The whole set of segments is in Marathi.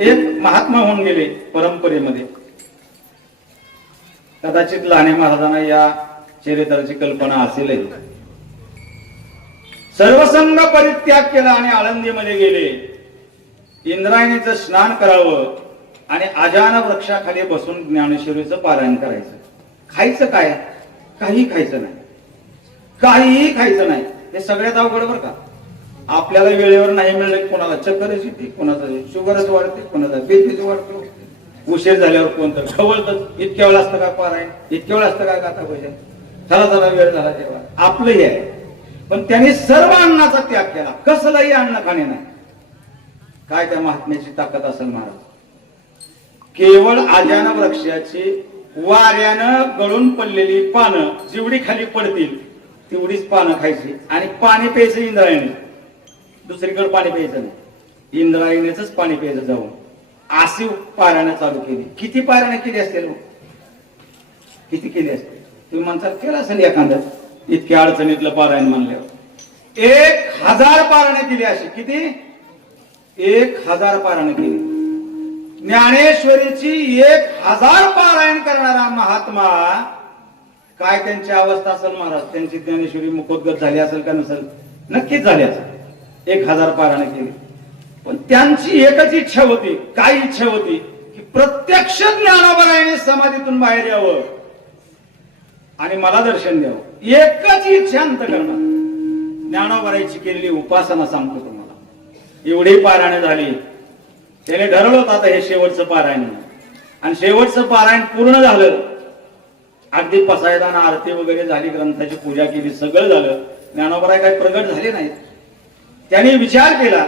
एक महात्मा होऊन गेले परंपरेमध्ये. कदाचित लाणे महाराजांना या चरित्राची कल्पना असेल सर्वसंग परित्याग केला आणि आळंदीमध्ये गेले. इंद्रायणीचं स्नान करावं आणि अजान वृक्षाखाली बसून ज्ञानेश्वरीचं पारायण करायचं. खायचं काय? काही खायचं नाही. काहीही खायचं नाही. हे सगळ्यात अवघड बरं का? आपल्याला वेळेवर नाही मिळलं कोणाला चक्करच येते कोणाचा शुगरच वाढते कोणाचा बीपीच वाढतो. उशीर झाल्यावर कोणतं खवळतच इतक्या वेळ असतं का पाराय इतक्या वेळ असतं का गाता पाहिजे चला चला वेळ झाला तेव्हा. आपलं हे आहे. पण त्यांनी सर्व अन्नाचा त्याग केला. कसलंही अन्न खाणे नाही. काय त्या महात्म्याची ताकद असेल महाराज? केवळ आजान वृक्षाची वाऱ्यानं गळून पडलेली पानं जेवढी खाली पडतील तेवढीच पानं खायची आणि पाणी प्यायचं इंद्रायणी. दुसरीकडे पाणी प्यायचं नाही. इंद्रायणीच पाणी प्यायचं जाऊन. अशी पारायण चालू केली. किती पारायण केली असतील हो? किती केली असतील? तुम्ही म्हणसाल केलं असेल एखादं. इतक्या अडचणीतलं पारायण म्हणल्यावर एक हजार पारायणं केली अशी. किती? एक हजार पारायणं केली. ज्ञानेश्वरीची एक हजार पारायण करणारा महात्मा काय त्यांची अवस्था असेल महाराज? त्यांची ज्ञानेश्वरी मुखोद्गत झाली असेल का नसेल? नक्कीच झाली असेल. एक हजार पारायण केली. पण त्यांची एकच इच्छा होती. काय इच्छा होती? की प्रत्यक्ष ज्ञानोबरायने समाधीतून बाहेर यावं. आणि मला दर्शन द्यावं. एकच इच्छा अंत करणार. ज्ञानोबरायची केलेली उपासना सांगतो तुम्हाला. एवढी पारायण झाली. त्याने ठरवलं होतं आता हे शेवटचं पारायण. आणि शेवटचं पारायण पूर्ण झालं. अगदी पसायदान आरती वगैरे झाली ग्रंथाची पूजा केली सगळं झालं. ज्ञानोबराय काही प्रगट झाले नाहीत. त्यांनी विचार केला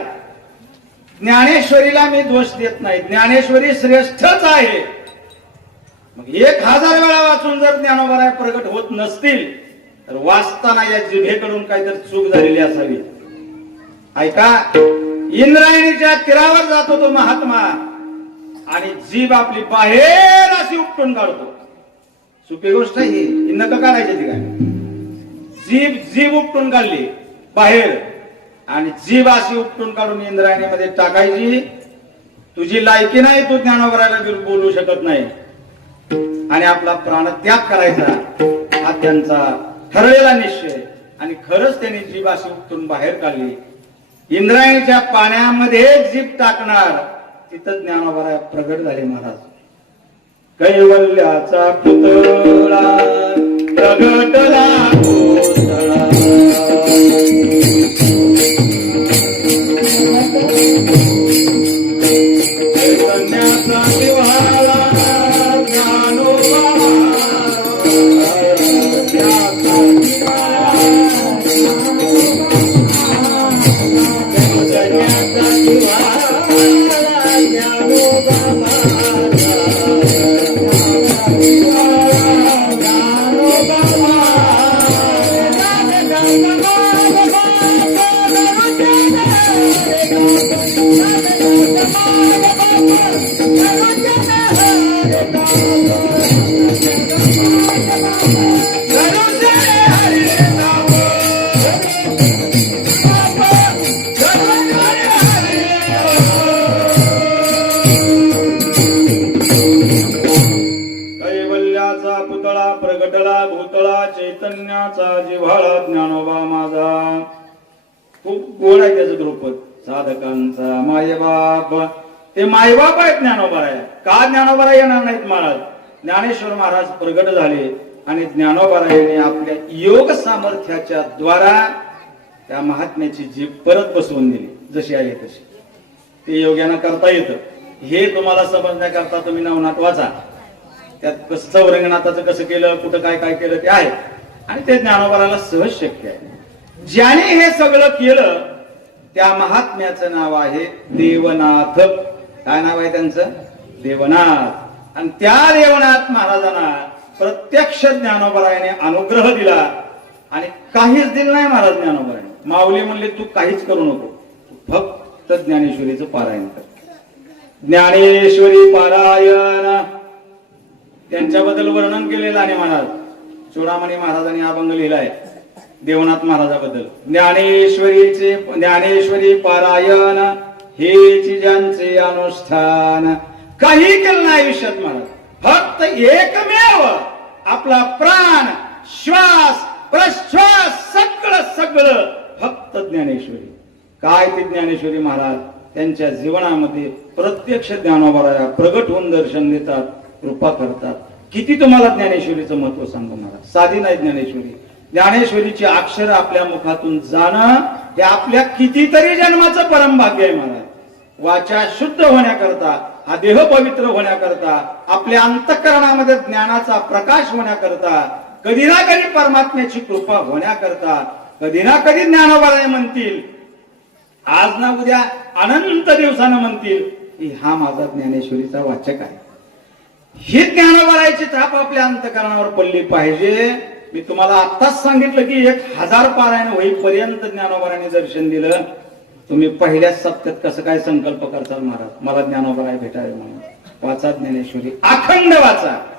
ज्ञानेश्वरीला मी दोष देत नाही ज्ञानेश्वरी श्रेष्ठच आहे. मग एक हजार वेळा वाचून जर ज्ञानोबराय प्रगट होत नसतील तर वाचताना या जिभेकडून काहीतरी चूक झालेली असावी. ऐका इंद्रायणीच्या तीरावर जातो तो महात्मा आणि जीभ आपली बाहेर अशी उपटून काढतो. सुपी गोष्ट ही नक काढायची ती काय? जीभ जीभ उपटून काढली बाहेर. आणि जीभ अशी उपटून काढून इंद्रायणीमध्ये टाकायची. तुझी लायकी नाही तू ज्ञानोबरायला बोलू शकत नाही. आणि आपला प्राण त्याग करायचा. हा त्यांचा ठरलेला निश्चय. आणि खरंच त्यांनी जीभ अशी उपटून बाहेर काढली. इंद्रायणीच्या पाण्यामध्ये जीभ टाकणार. तिथं ज्ञानोबराय प्रगट झाले महाराज. कैवल्याचा पुतळा. Yeah. कोण आहे त्याचं ध्रुपद साधकांचा मायबाप. ते मायबाप आहेत ज्ञानोबाराय. का ज्ञानोबाराय येणार नाहीत महाराज? ज्ञानेश्वर महाराज प्रगट झाले आणि ज्ञानोबारायाने आपल्या योग सामर्थ्याच्या द्वारा त्या महात्म्याची जीभ परत बसवून दिली जशी आहे तशी. ते योग्यानं करता येतं. हे तुम्हाला समजण्याकरता तुम्ही नवनाथ वाचा. त्यात कसं चौरंगनाथाचं कसं केलं कुठं काय काय केलं ते आहे. आणि ते ज्ञानोबाराला सहज शक्य आहे. ज्याने हे सगळं केलं त्या महात्म्याचं नाव आहे देवनाथ. काय नाव आहे त्यांचं? देवनाथ. आणि त्या देवनाथ महाराजांना प्रत्यक्ष ज्ञानोबरायाने अनुग्रह दिला. आणि काहीच दिलं नाही महाराज ज्ञानोबरायाने. माऊली म्हणले तू काहीच करू नको. तू फक्त ज्ञानेश्वरीचं पारायण कर. ज्ञानेश्वरी पारायण. त्यांच्याबद्दल वर्णन केलेलं आहे महाराज. चुडामणी महाराजांनी अभंग लिहिलाय देवनाथ महाराजाबद्दल. ज्ञानेश्वरीचे ज्ञानेश्वरी पारायण हे ज्यांचे अनुष्ठान. काही केलं नाही आयुष्यात महाराज फक्त एकमेव आपला प्राण श्वास प्रश्वास सगळं सगळं फक्त ज्ञानेश्वरी. काय ते ज्ञानेश्वरी महाराज? त्यांच्या जीवनामध्ये प्रत्यक्ष ज्ञानोबराया प्रगट होऊन दर्शन देतात कृपा करतात. किती तुम्हाला ज्ञानेश्वरीचं महत्त्व सांगू महाराज साधी नाही ज्ञानेश्वरी. ज्ञानेश्वरीची अक्षर आपल्या मुखातून जाणं हे आपल्या कितीतरी जन्माचं परमभाग्य आहे मला वाचा शुद्ध होण्याकरता हा देह पवित्र होण्याकरता आपल्या अंतःकरणामध्ये ज्ञानाचा प्रकाश होण्याकरता कधी ना कधी परमात्म्याची कृपा होण्याकरता कधी ना कधी ज्ञानोबाराय म्हणतील आज ना उद्या अनंत दिवसानं म्हणतील की हा माझा ज्ञानेश्वरीचा वाचक आहे. ही ज्ञानोबारायची थाप आपल्या अंतकरणावर पडली पाहिजे. मी तुम्हाला आत्ताच सांगितलं की एक हजार पारायण होईपर्यंत ज्ञानोबाराने दर्शन दिलं. तुम्ही पहिल्याच सप्त्यात कसं काय संकल्प करताल महाराज? मला ज्ञानोबराय भेटावे म्हणून. वाचा ज्ञानेश्वरी. अखंड वाचा.